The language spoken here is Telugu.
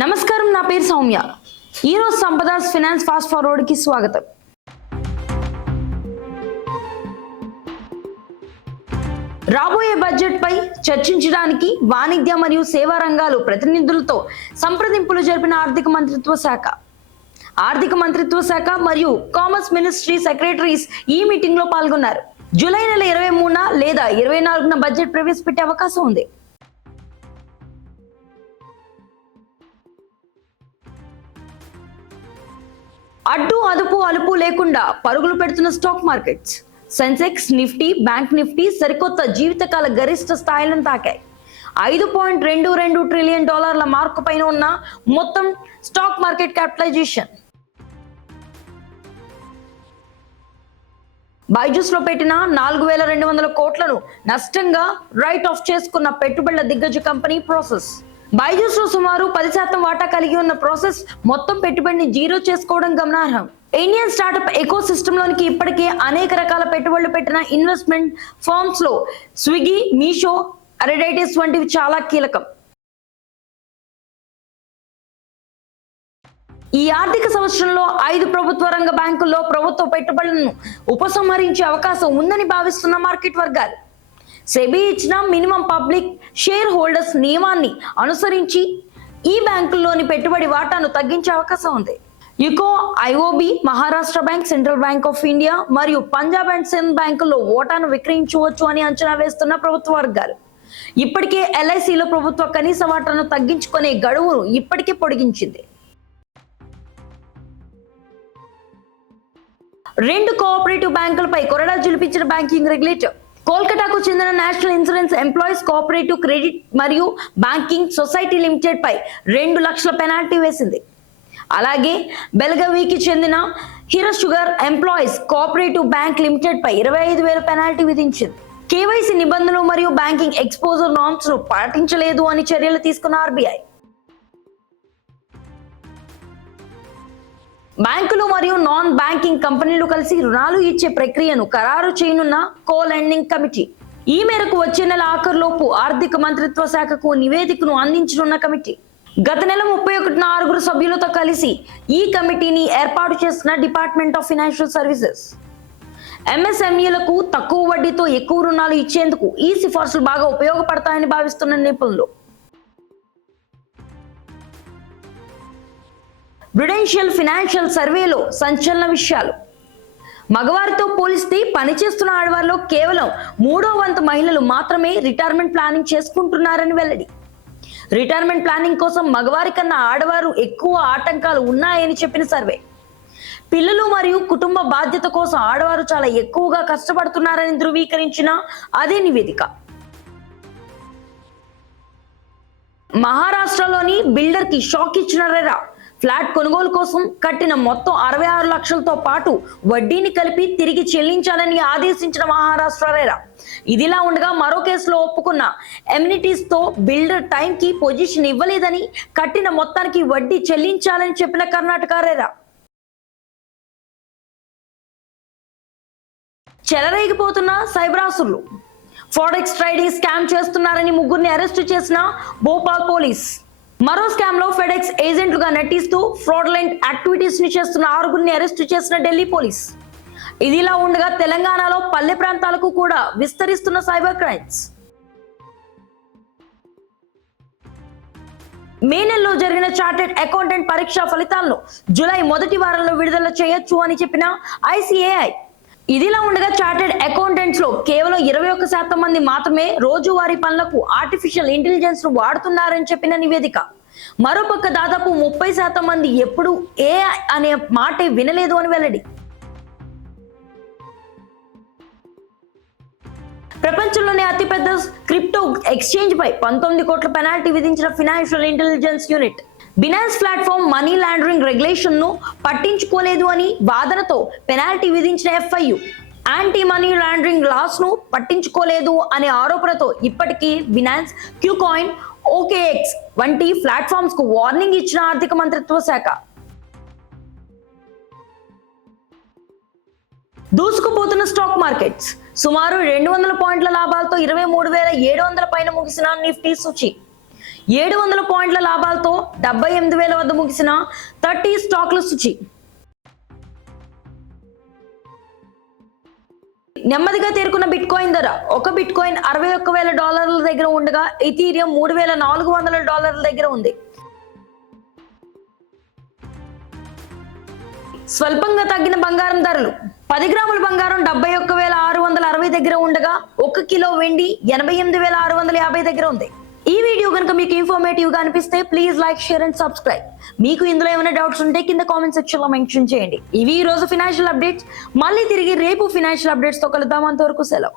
నమస్కారం నా పేరు సౌమ్య. ఈరోజు సంపదాస్ ఫినాన్స్ ఫాస్ట్ ఫార్వర్డ్కి స్వాగతం. రాబోయే బడ్జెట్ పై చర్చించడానికి వాణిజ్య మరియు సేవా రంగాలు ప్రతినిధులతో సంప్రదింపులు జరిపిన ఆర్థిక మంత్రిత్వ శాఖ. ఆర్థిక మంత్రిత్వ శాఖ మరియు కామర్స్ మినిస్ట్రీ సెక్రటరీస్ ఈ మీటింగ్లో పాల్గొన్నారు. జూలై నెల ఇరవై మూడున లేదా ఇరవై నాలుగున బడ్జెట్ ప్రవేశపెట్టే అవకాశం ఉంది. అడ్డు అదుపు అలుపు లేకుండా పరుగులు పెడుతున్న stock markets. Sensex Nifty bank Nifty సరికొత్త జీవితకాల గరిష్ట స్థాయిలను తాకాయి. ఐదు పాయింట్ రెండు రెండు ట్రిలియన్ డాలర్ల మార్కు పైన ఉన్న మొత్తం స్టాక్ మార్కెట్ క్యాపిటలైజేషన్. బైజూస్లో పెట్టిన నాలుగు వేల రెండు వందల కోట్లను నష్టంగా రైట్ ఆఫ్ చేసుకున్న పెట్టుబడుల దిగ్గజ కంపెనీ ప్రాసెస్. బైజూస్లో సుమారు పది శాతం వాటా కలిగి ఉన్న ప్రాసెస్ మొత్తం పెట్టుబడిని జీరో చేసుకోవడం గమనార్హం. ఇండియన్ స్టార్టప్ ఎకో సిస్టమ్ లోనికి ఇప్పటికే అనేక రకాల పెట్టుబడులు పెట్టిన ఇన్వెస్ట్మెంట్ ఫార్మ్స్లో స్విగ్గీ మీషో అరెడైటిస్ వంటివి చాలా కీలకం. ఈ ఆర్థిక సంవత్సరంలో ఐదు ప్రభుత్వ రంగ బ్యాంకుల్లో ప్రభుత్వ పెట్టుబడులను ఉపసంహరించే అవకాశం ఉందని భావిస్తున్న మార్కెట్ వర్గాలు. సెబీ ఇచ్చిన మినిమం పబ్లిక్ షేర్ హోల్డర్స్ నియమాన్ని అనుసరించి ఈ బ్యాంకుల్లోని పెట్టుబడి వాటాను తగ్గించే అవకాశం ఉంది. UCO IOB Maharashtra bank central bank of India మరియు పంజాబ్ అండ్ సింధ్ బ్యాంకుల్లో ఓటాను విక్రయించవచ్చు అని అంచనా వేస్తున్న ప్రభుత్వ వర్గాలు. ఇప్పటికే ఎల్ఐసిలో ప్రభుత్వ కనీస వాటాను తగ్గించుకునే గడువును ఇప్పటికే పొడిగించింది. రెండు కోఆపరేటివ్ బ్యాంకులపై కొరడా జులిపించిన బ్యాంకింగ్ రెగ్యులేటర్ కోల్కతాకు చెందిన national insurance employees cooperative credit మరియు బ్యాంకింగ్ సొసైటీ లిమిటెడ్ పై రెండు లక్షల పెనాల్టీ వేసింది. అలాగే బెల్గవీకి చెందిన hero sugar employees cooperative bank limited పై ఇరవై ఐదు వేల పెనాల్టీ విధించింది. కేవైసీ నిబంధనలు మరియు బ్యాంకింగ్ ఎక్స్పోజర్ నామ్స్ను పాటించలేదు అని చర్యలు తీసుకున్న ఆర్బీఐ. బ్యాంకులు మరియు నాన్ బ్యాంకింగ్ కంపెనీలు కలిసి రుణాలు ఇచ్చే ప్రక్రియను ఖరారు చేయనున్న కో లెండింగ్ కమిటీ. ఈ మేరకు వచ్చే నెల ఆఖరులోపు ఆర్థిక మంత్రిత్వ శాఖకు నివేదికను అందించనున్న కమిటీ. గత నెల ముప్పై ఒకటిన ఆరుగురు సభ్యులతో కలిసి ఈ కమిటీని ఏర్పాటు చేసిన డిపార్ట్మెంట్ ఆఫ్ ఫినాన్షియల్ సర్వీసెస్. ఎంఎస్ఎంఈలకు తక్కువ వడ్డీతో ఎక్కువ రుణాలు ఇచ్చేందుకు ఈ సిఫార్సులు బాగా ఉపయోగపడతాయని భావిస్తున్న నిపుణులు ప్రుడెన్షియల్ ఫినాన్షియల్ సర్వేలో సంచలన విషయాలు. మగవారితో పోలిస్తే పనిచేస్తున్న ఆడవారిలో కేవలం మూడో వంతు మహిళలు మాత్రమే రిటైర్మెంట్ ప్లానింగ్ చేసుకుంటున్నారని వెల్లడి. రిటైర్మెంట్ ప్లానింగ్ కోసం మగవారి కన్నా ఆడవారు ఎక్కువ ఆటంకాలు ఉన్నాయని చెప్పిన సర్వే పిల్లలు మరియు కుటుంబ బాధ్యత కోసం ఆడవారు చాలా ఎక్కువగా కష్టపడుతున్నారని ధృవీకరించిన అదే నివేదిక. మహారాష్ట్రలోని బిల్డర్కి షాక్ ఇచ్చిన రెరా. ఫ్లాట్ కొనుగోలు కోసం కట్టిన మొత్తం అరవై ఆరు లక్షలతో పాటు వడ్డీని కలిపి తిరిగి చెల్లించాలని ఆదేశించిన మహారాష్ట్ర రేరా ఇదిలా ఉండగా మరో కేసులో ఒప్పుకున్న ఎమ్యూనిటీస్తో బిల్డర్ టైం కి పొజిషన్ ఇవ్వలేదని కట్టిన మొత్తానికి వడ్డీ చెల్లించాలని చెప్పిన కర్ణాటక రేరా చెలరేగిపోతున్న సైబరాసులు ఫోడెక్స్ ట్రైడింగ్ స్కామ్ చేస్తున్నారని ముగ్గురిని అరెస్టు చేసిన భోపాల్ పోలీస్. మరో స్కామ్లో ఫెడెక్స్ ఏజెంట్లుగా నటిస్తూ ఫ్రాడ్లెంట్ యాక్టివిటీస్ని చేస్తున్న ఆరుగురిని అరెస్టు చేసిన ఢిల్లీ పోలీస్. ఇదిలా ఉండగా తెలంగాణలో పల్లె ప్రాంతాలకు కూడా విస్తరిస్తున్న సైబర్ క్రైమ్స్ మే నెలలో జరిగిన చార్టెడ్ అకౌంటెంట్ పరీక్ష ఫలితాలను జూలై మొదటి వారంలో విడుదల చేయొచ్చు అని చెప్పిన ఐసీఏఐ ఇదిలా ఉండగా చార్టెడ్ అకౌంటెంట్స్లో కేవలం ఇరవై ఒక్క శాతం మంది మాత్రమే రోజువారీ పనులకు ఆర్టిఫిషియల్ ఇంటెలిజెన్స్ను వాడుతున్నారని చెప్పిన నివేదిక. మరోపక్క దాదాపు ముప్పై శాతం మంది ఎప్పుడు ఏ అనే మాటే వినలేదు అని వెల్లడి. ప్రపంచంలోనే అతిపెద్ద క్రిప్టో ఎక్స్చేంజ్ పై పంతొమ్మిది కోట్ల పెనాల్టీ విధించిన financial intelligence unit. Binance platform money laundering రెగ్యులేషన్ను పట్టించుకోలేదు అని వాదనతో పెనాల్టీ విధించిన ఎఫ్ఐయు యాంటీ మనీ లాండరింగ్ లాస్ను పట్టించుకోలేదు అనే ఆరోపణతో ఇప్పటికీ బినాన్స్ క్యూకాయిన్ ఓకేఎక్స్ వంటి ప్లాట్ఫామ్స్కు వార్నింగ్ ఇచ్చిన ఆర్థిక మంత్రిత్వ శాఖ. దూసుకుపోతున్న స్టాక్ మార్కెట్స్ సుమారు రెండు వందల పాయింట్ల లాభాలతో ఇరవై మూడు వేల ఏడు వందల పైన ముగిసిన నిఫ్టీ సూచి. ఏడు వందల పాయింట్ల లాభాలతో డెబ్బై ఎనిమిది వేల వద్ద ముగిసిన థర్టీ స్టాక్ల సూచి. నెమ్మదిగా తేరుకున్న బిట్ కాయిన్ ధర ఒక బిట్ కాయిన్ అరవై ఒక్క వేల డాలర్ల దగ్గర ఉండగా ఇథీరియం మూడు వేల నాలుగు వందల డాలర్ల దగ్గర ఉంది. స్వల్పంగా తగ్గిన బంగారం ధరలు పది గ్రాముల బంగారం డెబ్బై ఒక్క వేల ఆరు వందల అరవై దగ్గర ఉండగా ఒక కిలో వెండి ఎనభై ఎనిమిది వేల ఆరు వందల యాభై దగ్గర ఉంది. ఈ వీడియో కనుక మీకు ఇన్ఫర్మేటివ్గా అనిపిస్తే please like share and subscribe మీకు ఇందులో ఏమైనా డౌట్స్ ఉంటే కింద కామెంట్ సెక్షన్లో మెన్షన్ చేయండి. ఇవి ఈ రోజు ఫినాన్షియల్ అప్డేట్స్ మళ్ళీ తిరిగి రేపు ఫినాన్షియల్ అప్డేట్స్తో కలుద్దాం. అంతవరకు సెలవు.